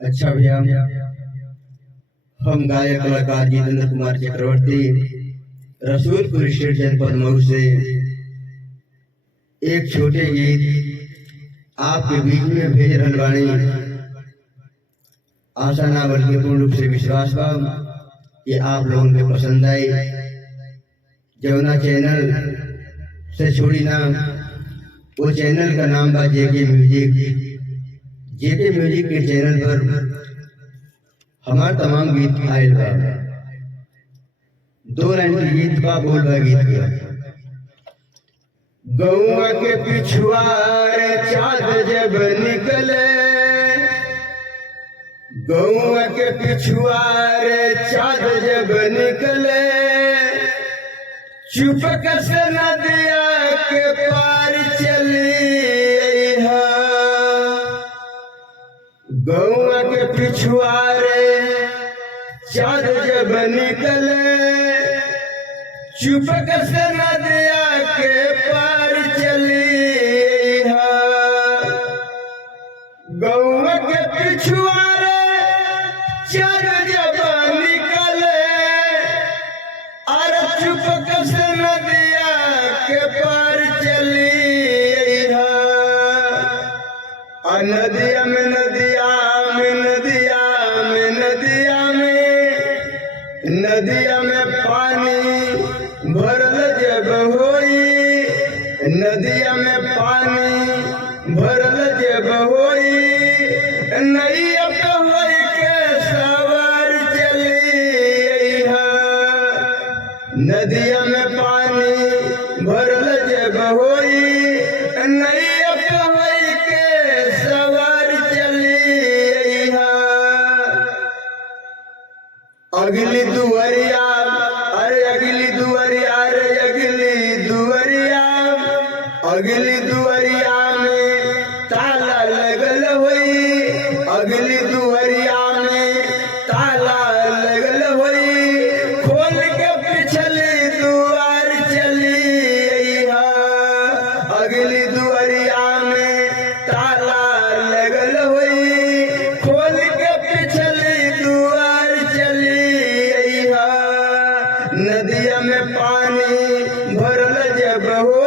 अच्छा भैया, हम गायक कलाकार जितेंद्र कुमार चक्रवर्ती रसूलपुर स्टेट जनपद मऊ से एक छोटे गीत आपके बीच में भेज रहल बानी। आशा ना बल्कि पूर्ण रूप से विश्वास बा कि आप लोगों के पसंद आई। जौना चैनल से छोड़ी ना, वो चैनल का नाम बा जेके म्यूजिक। जेके म्यूजिक के चैनल पर हमार तमाम गीत आयल बा। 2 लाइन के गीत बा, बोल बा गीत का। गौआ के पिछुआर चाँद जब निकले, गौआ के पिछुआर चाँद जब निकले, चुपक से नदिया के पार चली। गौआ के पिछुआरे चाँद जब निकले, चुपक से नदिया के पार चली। गौआ के पिछुआरे चाँद जब निकले, और चुपक से नदिया के पार चली। नदिया में नदिया में नदिया में नदिया में नदिया में पानी भरल जब होई, नदिया में पानी भरल जब होई, नैया पे होई के सवार चली। नदिया में पानी भरल जब होई, नैया पे होई के सवार चली। अगली दुआरिया, अरे अगली दुआरिया, अरे अगली दुआरिया, अगली दुआरिया में ताला लगल होई, अगली दुआरिया में ताला लगल होई, खोल के पिछली दुआर चली। अगली दुआरिया में ताला लगल होई, खोल के पिछली दुआर चली। नदिया में पानी भरल जब हो,